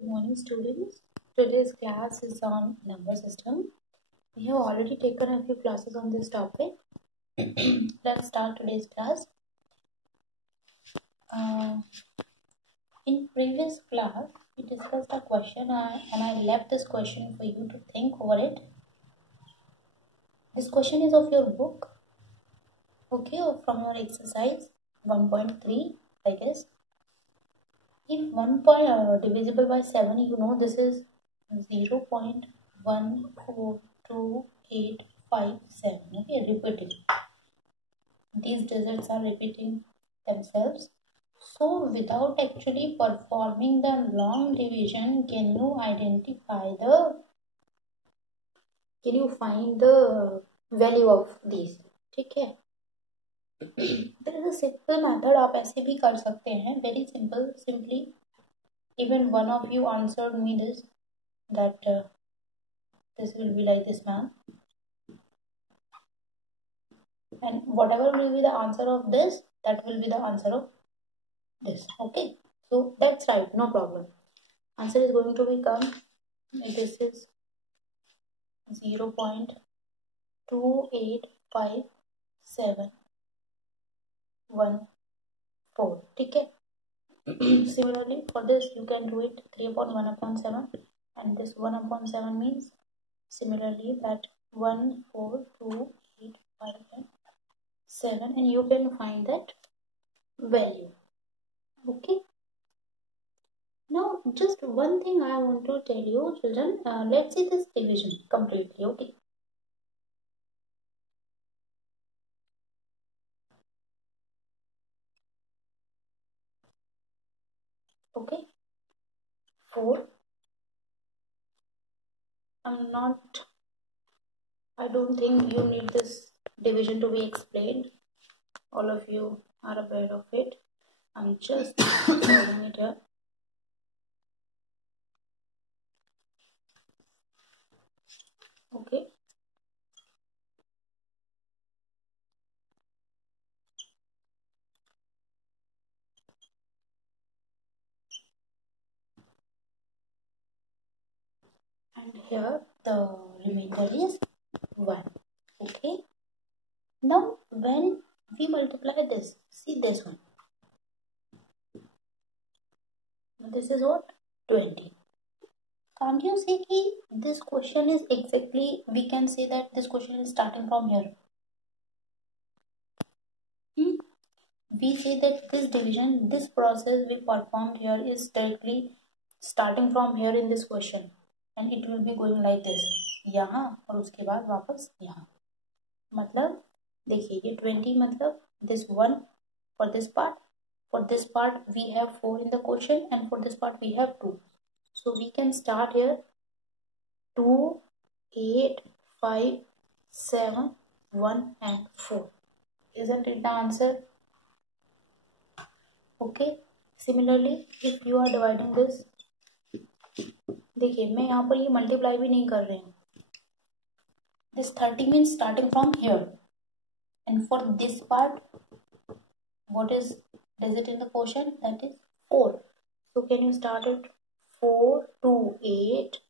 Good morning, students. Today's class is on number system. We have already taken a few classes on this topic. Let's start today's class. Uh, in previous class, we discussed a question and I left this question for you to think over it. This question is of your book, okay, or from your exercise 1.3, I guess. If 1 divisible by 7, you know this is 0.142857. Okay, repeating. These digits are repeating themselves. So, without actually performing the long division, can you find the value of these? ठीक है. There is a simple method. आप ऐसे भी कर सकते हैं. Very simple. Simply, even one of you answered me this, that this will be like this, man. And whatever will be the answer of this, that will be the answer of this. Okay. So that's right. No problem. Answer is going to become, this is 0.28571 ठीक है. Similarly for this you can do it 3/1/7, and this 1/7 means similarly that 1, 4, 2, 8, 5 and 7, and you can find that value. Okay. Now just one thing I want to tell you, children. Let's see this division completely. Okay. Okay. 4. I don't think you need this division to be explained. All of you are aware of it. I'm just solving it here. Okay. And here the remainder is 1. Okay. Now when we multiply this, see this one. This is what? 20. Can't you see that this question is exactly, we can say that this question is starting from here. We say that this division, this process we performed here is directly starting from here in this question, and it will be going like this, यहाँ और उसके बाद वापस यहाँ. मतलब देखिए ये 20 मतलब this 1 for this part we have 4 in the question, and for this part we have 2. So we can start here 2, 8, 5, 7, 1 and 4. Isn't it the answer? Okay. Similarly, if you are dividing this, देखिए मैं यहाँ पर ये multiply भी नहीं कर रही हूँ. This 30 means starting from here, and for this part, what is digit in the quotient? That is 4. So can you start it? 4, 2, 8,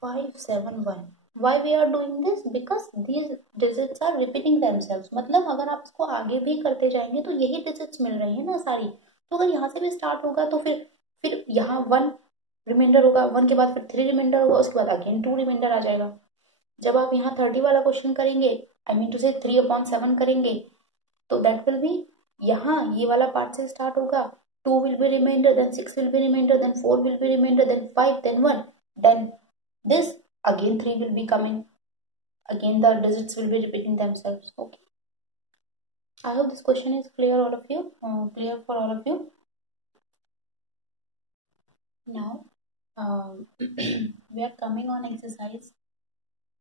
5, 7, 1. Why we are doing this? Because these digits are repeating themselves. मतलब अगर आप इसको आगे भी करते जाएंगे तो यही digits मिल रही है ना सारी. तो अगर यहाँ से भी स्टार्ट होगा तो फिर यहाँ 1 रिमाइंडर होगा, 1 के बाद फिर 3 रिमाइंडर होगा, उसके बाद अगेन 2 रिमाइंडर आ जाएगा. जब आप यहाँ 30 वाला क्वेश्चन करेंगे, आई मीन टू से 3/7 करेंगे, तो दैट विल बी यहाँ ये वाला पार्ट से स्टार्ट होगा. 2 will be remainder, then 6 will be remainder, then 4 will be remainder, then 5, then 1, then this again 3 will be coming. Again the digits will be repeating themselves. Okay. I hope this question is clear all of you. Clear for all of you. Now we are coming on exercise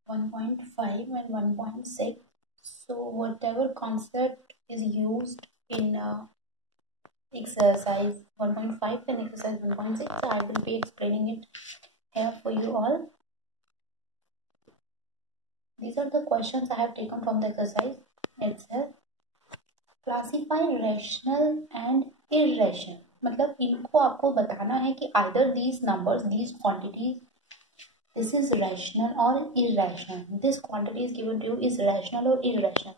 1.5 and 1.6. So whatever concept is used in exercise 1.5 and exercise 1.6, I will be explaining it here for you all. These are the questions I have taken from the exercise itself. Classify rational and irrational. मतलब इनको आपको बताना है कि either these numbers, these quantities, this is rational or irrational. This quantity is given to you is rational or irrational.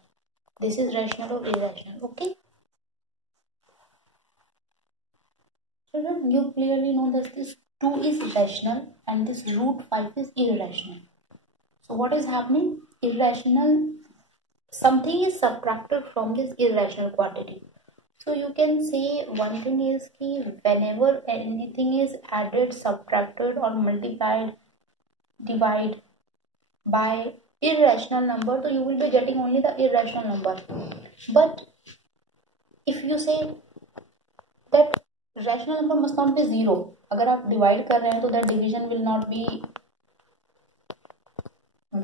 This is rational or irrational. Okay. Children, you clearly know that this 2 is rational and this root 5 is irrational. So what is happening? Irrational, something is subtracted from this irrational quantity. So you can say one thing is कि whenever anything is added, subtracted or multiplied, divide by irrational number, so you will be getting only the irrational number. But if you say that rational number must not be zero, अगर आप divide कर रहे हैं तो that division will not be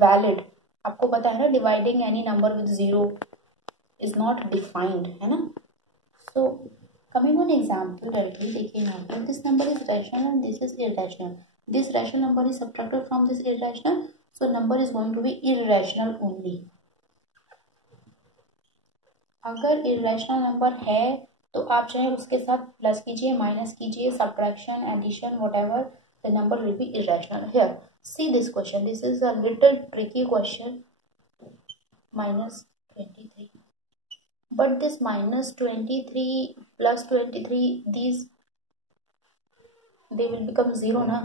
valid. आपको पता है ना, dividing any number with zero is not defined, है ना. So coming on example directly, देखिए यहाँ पर this number is rational and this is irrational. This rational number is subtracted from this irrational, so number is going to be irrational only. अगर irrational number है तो आप चाहे उसके साथ प्लस कीजिए, माइनस कीजिए, subtraction, addition, whatever, the number will be irrational. Here, see this question. This is a little tricky question. -23. But this -23 plus 23, these they will become zero ना.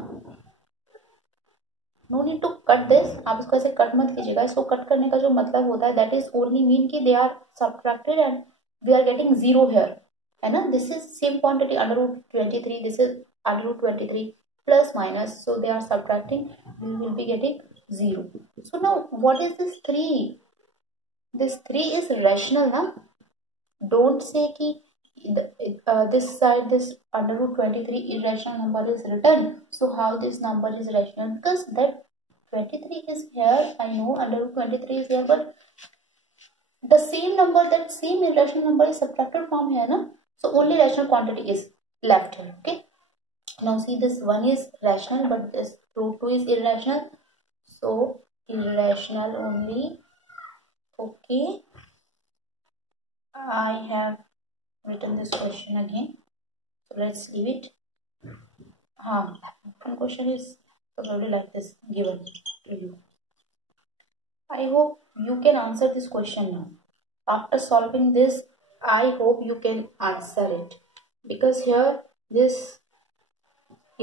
No need to cut this. आप इसको ऐसे cut मत कीजिएगा. इसको cut करने का जो मतलब होता है दैट इज ओनली मीन कि they are subtracted and we are getting zero here, है ना. This is same quantity √23, this is √23 plus minus, so they are subtracting, we will be getting zero. So now what is this 3? This 3 is rational ना. Don't say कि this side, this √23 irrational number is written, so how this number is rational? Because that 23 is here, I know √23 is here, but the same number, that same irrational number is subtracted from here, na? So only rational quantity is left here. Okay, now see, this 1 is rational but this √2 is irrational, so irrational only. Okay, I have written this question again, so let's leave it. One question is probably like this given to you. I hope you can answer this question now. After solving this, I hope you can answer it, because here this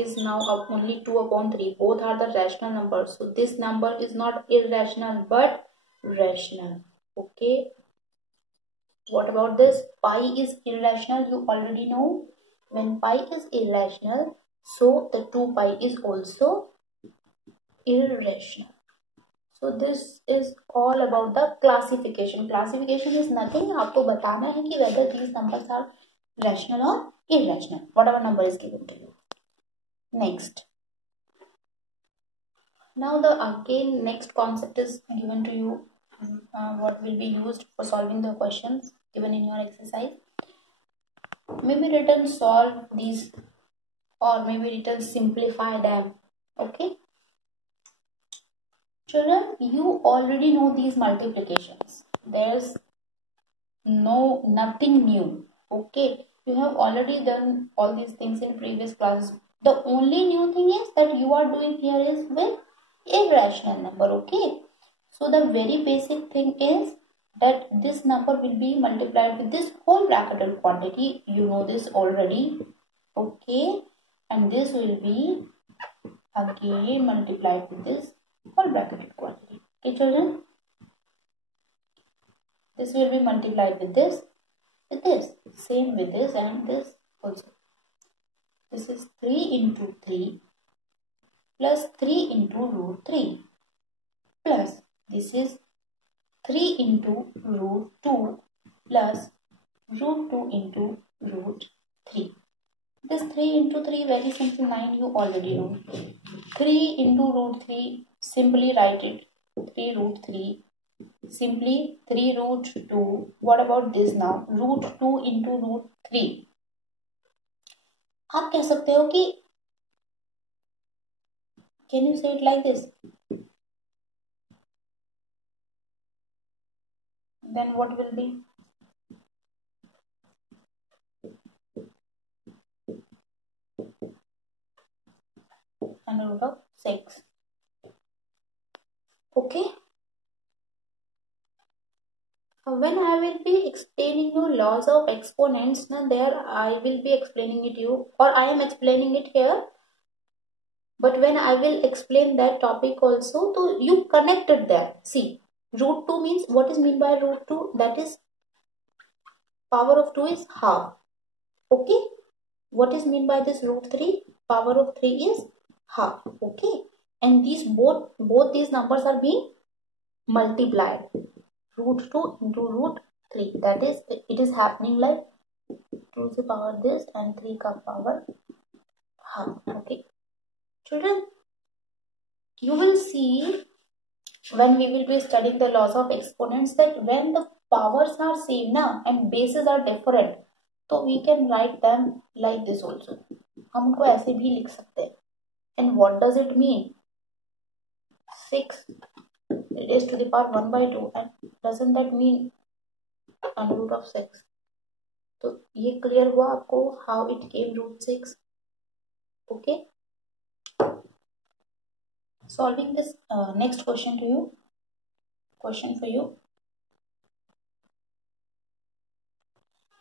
is now only 2/3. Both are the rational numbers, so this number is not irrational but rational. Okay, what about this? Pi is irrational. You already know when pi is irrational, so the 2 pi is also irrational. So this is all about the classification. Classification is nothing, आपको बताना है कि whether these numbers are rational or irrational, whatever number is given to you. Next, now the again next concept is given to you, what will be used for solving the questions given in your exercise. Maybe written solve these, or maybe written simplify them. Okay, children, you already know these multiplications. There's nothing new. Okay, you have already done all these things in previous classes. The only new thing is that you are doing here is with irrational number. Okay, so the very basic thing is that this number will be multiplied with this whole bracketed quantity. You know this already. Okay, and this will be again multiplied with this whole bracketed quantity. Okay, children, this will be multiplied with this, same with this, and this also. This is 3 into 3 plus 3 into √3 plus this is 3 into √2 plus √2 into √3. This 3 into 3, very simple, 9, you already know. 3 into √3, simply write it, 3 √3, simply 3 √2. What about this now? √2 into √3. आप कह सकते हो कि, can you say it like this? Then what will be? under root of 6. Okay. When I will be explaining you laws of exponents, now there I will be explaining it you, or I am explaining it here. But when I will explain that topic also, so you connected there. See, root 2 means, what is mean by root 2? That is, power of 2 is half. Okay. What is mean by this root 3? Power of 3 is half. Okay. And these both these numbers are being multiplied. Root 2 into root 3. That is, it is happening like 2 to the power this and 3 ka power half. Okay. Children, you will see when we will be studying the laws of exponents that when the powers are same na and bases are different, तो we can write them like this also. हम उनको ऐसे भी लिख सकते हैं. And what does it mean? 6 raised to the power 1 by 2, and doesn't that mean under root of 6? तो ये clear हुआ आपको how it came root 6? Okay. Solving this next question to you. Question for you.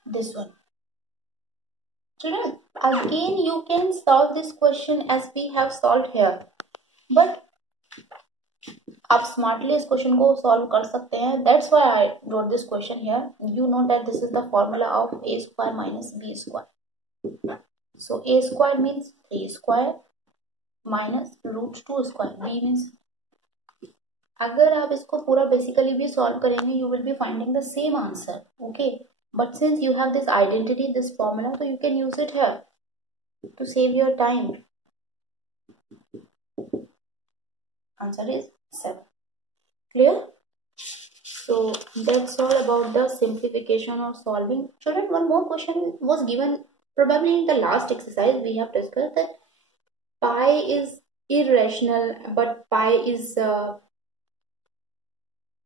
This one. Children, again you can solve this question as we have solved here. But आप smartly इस question को solve कर सकते हैं. That's why I wrote this question here. You know that this is the formula of a square minus b square. So a square means 3 square minus root 2 square. b means, अगर आप इसको पूरा basically भी solve करेंगे you will be finding the same answer. Okay, but since you have this identity, this formula, so you can use it here to save your time. Answer is 7. Clear? So that's all about the simplification or solving. Children, one more question was given probably in the last exercise. We have discussed that pi is irrational, but pi is a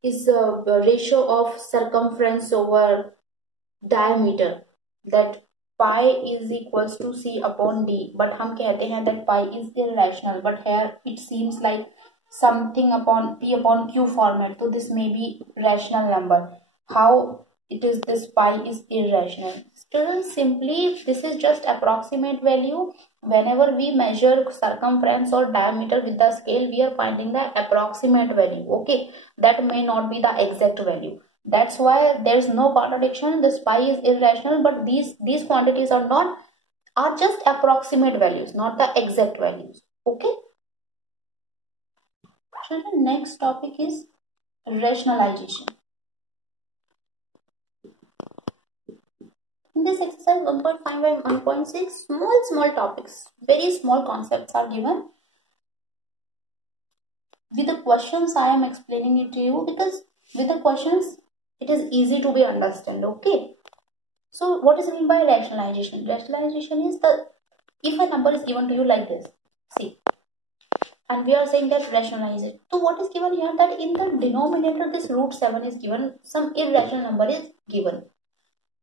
ratio of circumference over diameter, that pi is equals to c upon d, but हम कहते हैं that pi is irrational, but here it seems like something upon p upon q format, so this may be rational number. How it is this pi is irrational? Students, simply this is just approximate value. Whenever we measure circumference or diameter with the scale, we are finding the approximate value. Okay, that may not be the exact value. That's why there's no contradiction. This pi is irrational, but these quantities are just approximate values, not the exact values. Okay. So the next topic is rationalization. In this exercise 1.5 and 1.6, small topics, very small concepts are given. With the questions I am explaining it to you, because with the questions it is easy to be understand. Okay. So what is meant by rationalization? Rationalization is if a number is given to you like this, see, and we are saying that rationalize it. So what is given here, that in the denominator this root 7 is given, some irrational number is given.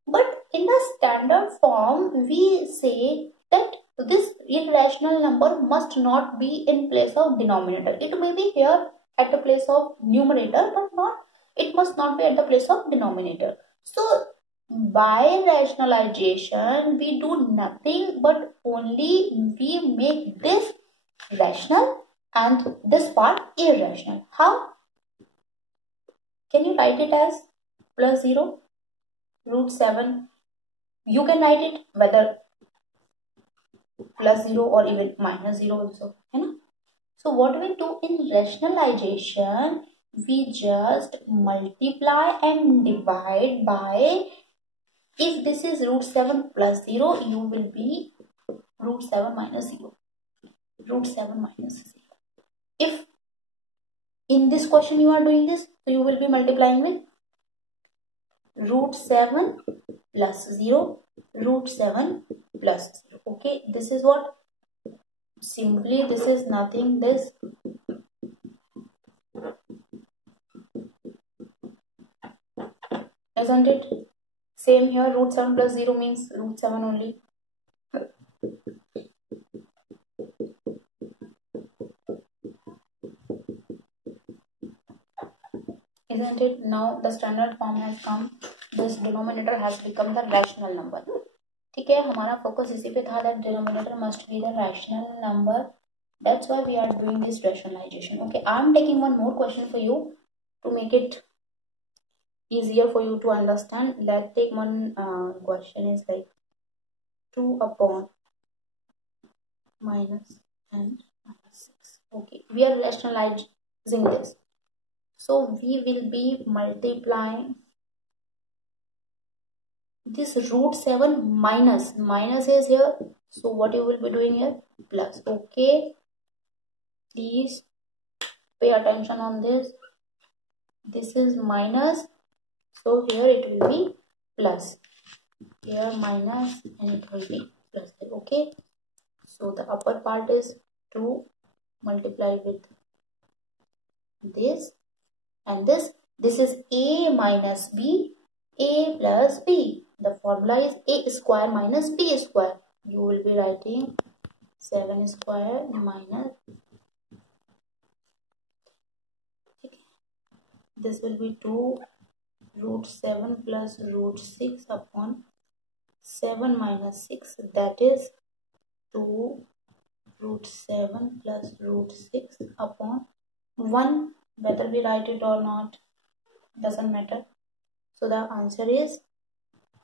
But in the standard form, we say that this irrational number must not be in place of denominator. It may be here at the place of numerator, but it must not be at the place of denominator. So by rationalization, we do nothing but only we make this rational and this part irrational. How? Can you write it as plus 0? Root 7, you can write it whether plus 0 or even minus 0 also, है ना? So what we do in rationalization, we just multiply and divide by, if this is root 7 plus 0, you will be root 7 minus 0. Root 7 minus 0. If in this question you are doing this, so you will be multiplying with root 7 plus 0, root 7 plus 0. Okay, this is what? Simply this is nothing, this. Isn't it? Same here, root 7 plus 0 means root 7 only. isn't it? Now the standard form has come. This denominator has become the rational number. ठीक है, हमारा focus इसी पे था that denominator must be the rational number. That's why we are doing this rationalization. Okay, I'm taking one more question for you to make it easier for you to understand. Let's take one question is like 2 upon minus and minus 6. Okay, we are rationalizing this. So we will be multiplying this root 7 minus is here. So what you will be doing here? Plus. Okay, please pay attention on this. This is minus, so here it will be plus. Here minus and it will be plus. Okay, so the upper part is 2 multiplied with this and this. This is a minus b, a plus b. The formula is a square minus b square. You will be writing 7 square minus, this will be 2 root 7 plus root 6 upon 7 minus 6, that is 2 root 7 plus root 6 upon 1. Whether we write it or not doesn't matter. So the answer is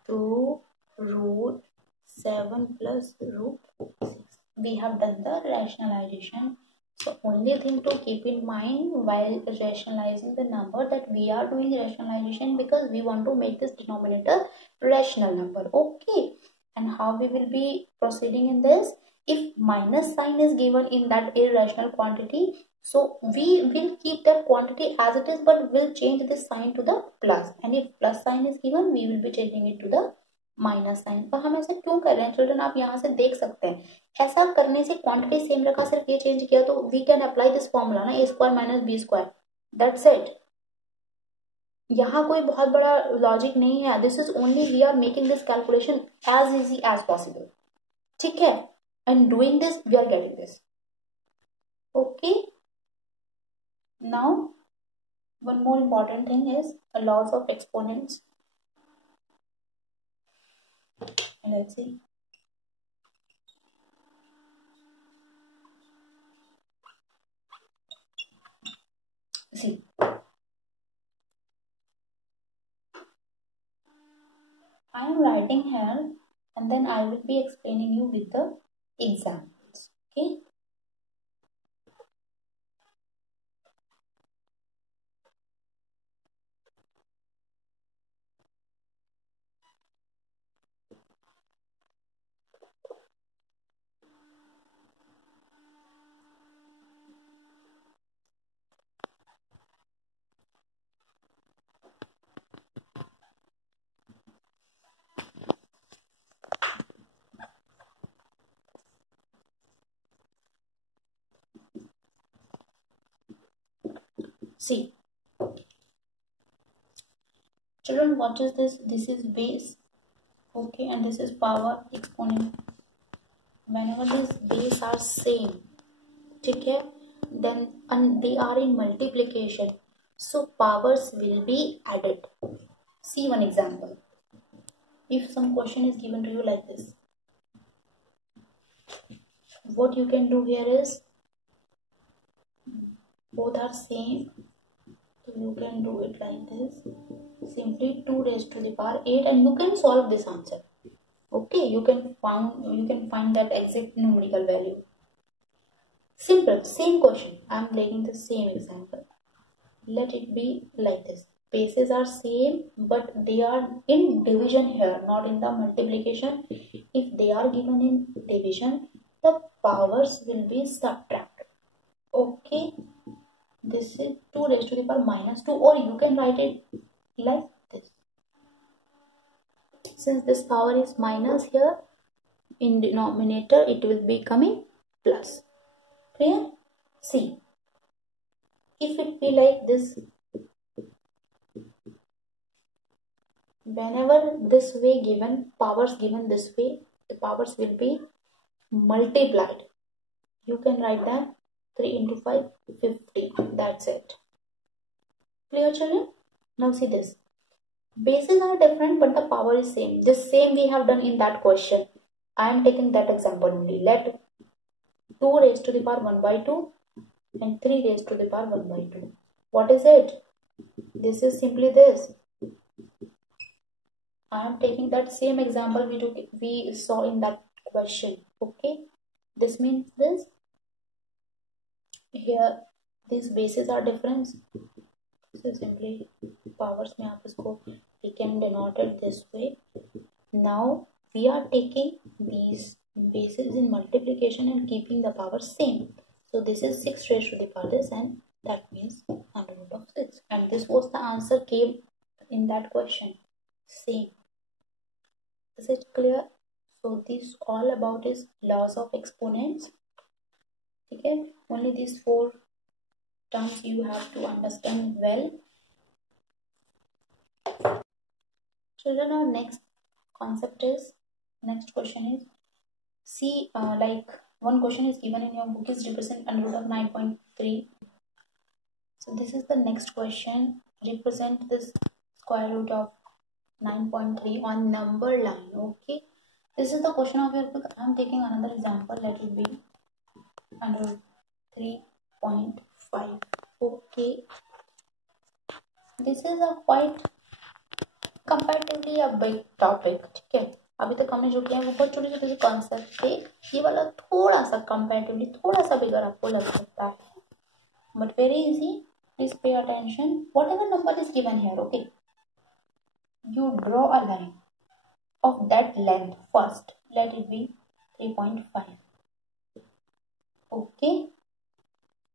2 root 7 plus root 6. We have done the rationalization. So only thing to keep in mind while rationalizing the number, that we are doing rationalization because we want to make this denominator rational number. Okay, and how we will be proceeding in this? If minus sign is given in that irrational quantity, so we will keep that quantity as it is, but will change this sign to the plus. And if plus sign is given, we will be changing it to the minus sign. पर हम ऐसा क्यों कर रहे हैं children? आप यहाँ से देख सकते हैं, ऐसा करने से क्वांटिटी सेम रखा, सिर्फ ये चेंज किया, तो we can apply this formula ना, a square minus b square, that's it. यहाँ कोई बहुत बड़ा लॉजिक नहीं है. This is only we are making this calculation as easy as possible. ठीक है, and doing this we are getting this. Okay, now one more important thing is laws of exponents. Let's see. See, I am writing here and then I will be explaining you with the examples. Okay. See, children, what is this? This is base, okay, and this is power exponent. Whenever these base are same, okay, then and they are in multiplication, so powers will be added. See one example. If some question is given to you like this, what you can do here is, both are same, so you can do it like this, simply 2 raised to the power 8, and you can solve this answer. Okay, you can find that exact numerical value. Simple, same question. I am taking the same example. Let it be like this. Bases are same, but they are in division here, not in the multiplication. If they are given in division, the powers will be subtracted. Okay, this is 2 raised to the power minus 2, or you can write it like this. Since this power is minus here, in denominator it will be coming plus. Clear? See, if it be like this, whenever this way given, powers given this way, the powers will be multiplied. You can write that 3 into 5, 50. That's it. Clear, children? Now see this. Bases are different but the power is same. This same we have done in that question. I am taking that example only. Let 2 raised to the power 1 by 2 and 3 raised to the power 1 by 2. What is it? This is simply this. I am taking that same example we saw in that question. Okay. This means this. Here these bases are different. This is simply powers में आप इसको we can denote it this way. Now we are taking these bases in multiplication and keeping the power same. So this is 6 raised to the power this, and that means under root of 6. And this was the answer came in that question. Same. Is it clear? So this all about is laws of exponents. Okay. Only these 4 terms you have to understand well. Children, our next question is, see, like one question is given in your book is represent under root of 9.3. So this is the next question. Represent this square root of 9.3 on number line. Okay. This is the question of your book. I am taking another example. Let it be under root 3.5. Okay. This is a quite comparatively a big topic. ठीक है, अभी तक हमने जो किया है वो बहुत छोटे छोटे से कॉन्सेप्ट थे. ये वाला थोड़ा सा कंपैरेटिवली थोड़ा सा बिगर आपको लग सकता है, but very easy. Please pay attention. What ever number is given here. Okay, you draw a line of that length first. Let it be 3.5. Okay.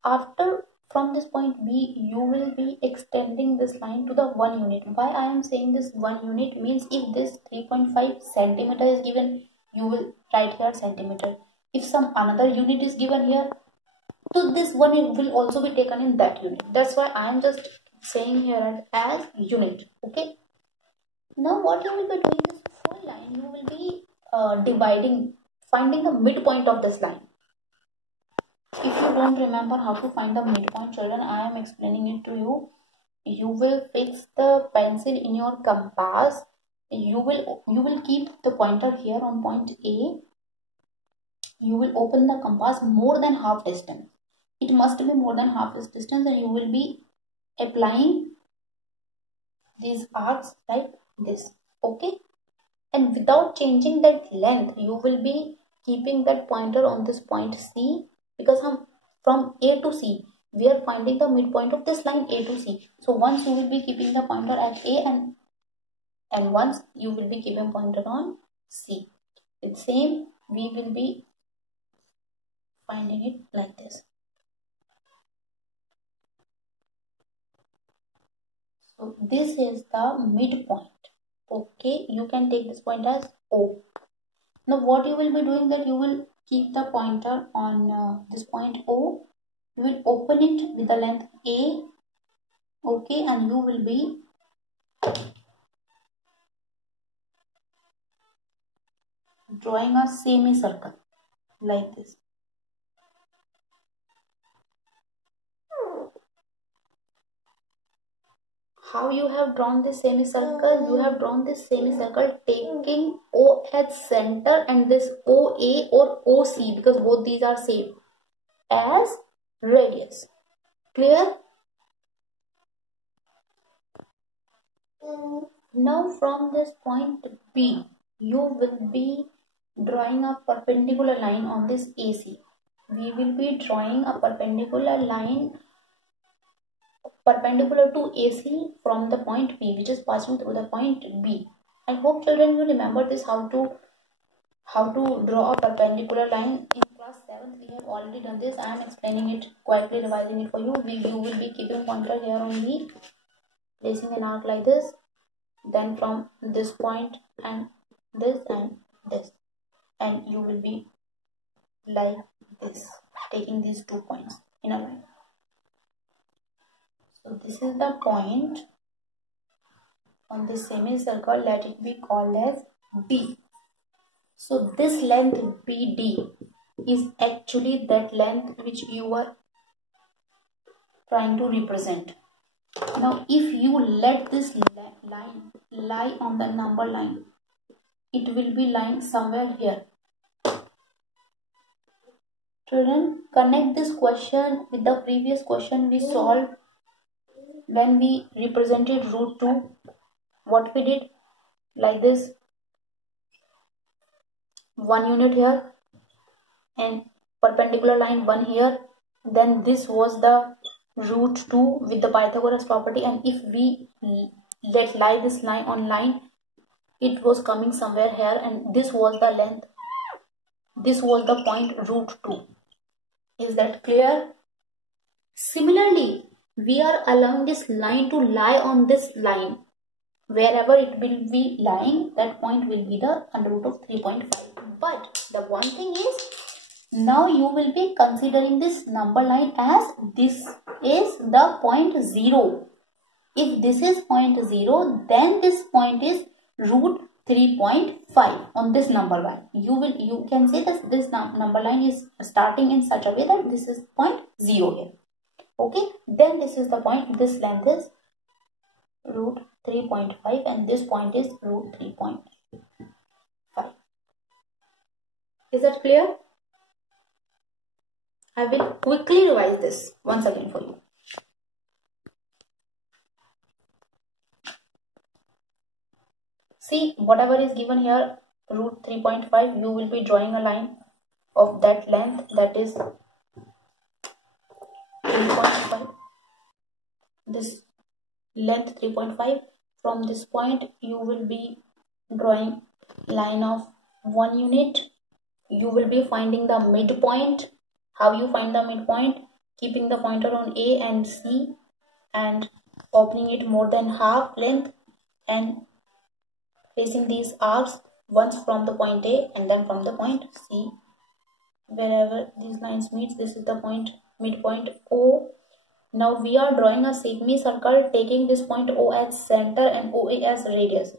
After, from this point B, you will be extending this line to the 1 unit. Why I am saying this 1 unit means if this 3.5 centimeter is given, you will write here centimeter. If some another unit is given here, so this one will also be taken in that unit. That's why I am just saying here as unit. Okay. Now what you will be doing, this full line you will be dividing, finding the midpoint of this line. If you don't remember how to find the midpoint, children, I am explaining it to you. You will fix the pencil in your compass. You will keep the pointer here on point A. You will open the compass more than half distance. It must be more than half this distance, and you will be applying these arcs like this. Okay, and without changing that length, you will be keeping that pointer on this point C, because from A to C we are finding the midpoint of this line A to C. So once you will be keeping the pointer at A, and once you will be keeping pointer on C. It's same, we will be finding it like this. So this is the midpoint. Okay, you can take this point as O. Now what you will be doing, that you will keep the pointer on this point O. You will open it with the length A. Okay, and you will be drawing a semicircle like this. How you have drawn this semicircle? You have drawn this semicircle taking O as center and this OA or OC, because both these are same, as radius. Clear? Now from this point B, you will be drawing a perpendicular line on this AC. We will be drawing a perpendicular line perpendicular to AC from the point B, which is passing through the point B. I hope children you remember this, how to draw a perpendicular line. In class 7th we have already done this. I am explaining it, quietly revising it for you. You will be keeping pointer here on B, placing an arc like this, then from this point and this, and you will be like this, taking these 2 points in a line. So this is the point on this semicircle. Let it be called as D. So this length BD is actually that length which you are trying to represent. Now if you let this line lie on the number line, it will be lying somewhere here. Children, connect this question with the previous question we solved when we represented root 2. What we did, like this, 1 unit here and perpendicular line 1 here. Then this was the root 2 with the Pythagoras property, and if we let lie this line on line, it was coming somewhere here, and this was the length. This was the point root 2. Is that clear? Similarly, we are allowing this line to lie on this line. Wherever it will be lying, that point will be the under root of 3.5. But the one thing is, now you will be considering this number line as this is the point 0. If this is point 0, then this point is root 3.5 on this number line. You can say that this number line is starting in such a way that this is point 0 here. Okay, then this is the point, this length is root 3.5 and this point is root 3.5. Is that clear? I will quickly revise this once again for you. See, whatever is given here, root 3.5, you will be drawing a line of that length, that is 3.5. This length 3.5. From this point, you will be drawing line of 1 unit. You will be finding the midpoint. How you find the midpoint? Keeping the pointer on A and C and opening it more than half length and placing these arcs once from the point A and then from the point C. Wherever these lines meet, this is the point midpoint O. Now we are drawing a semicircle, taking this point O as center and OA as radius.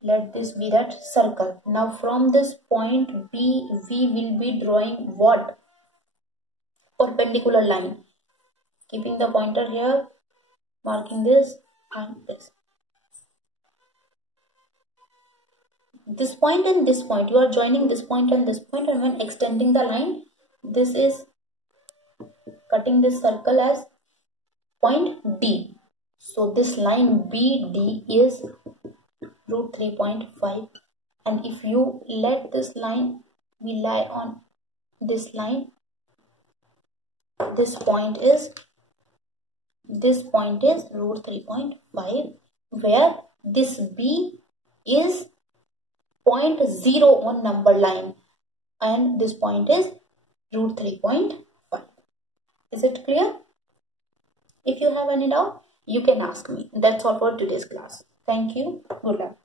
Let this be that circle. Now from this point B, we will be drawing what? Perpendicular line. Keeping the pointer here, marking this and this. This point and this point, you are joining this point and this point, and when extending the line, this is cutting this circle as point D. So this line BD is root 3.5, and if you let this line be lie on this line, this point is root 3.5, where this B is point 0 on number line and this point is root 3.5. Is it clear? If you have any doubt, you can ask me. That's all for today's class. Thank you. Good luck.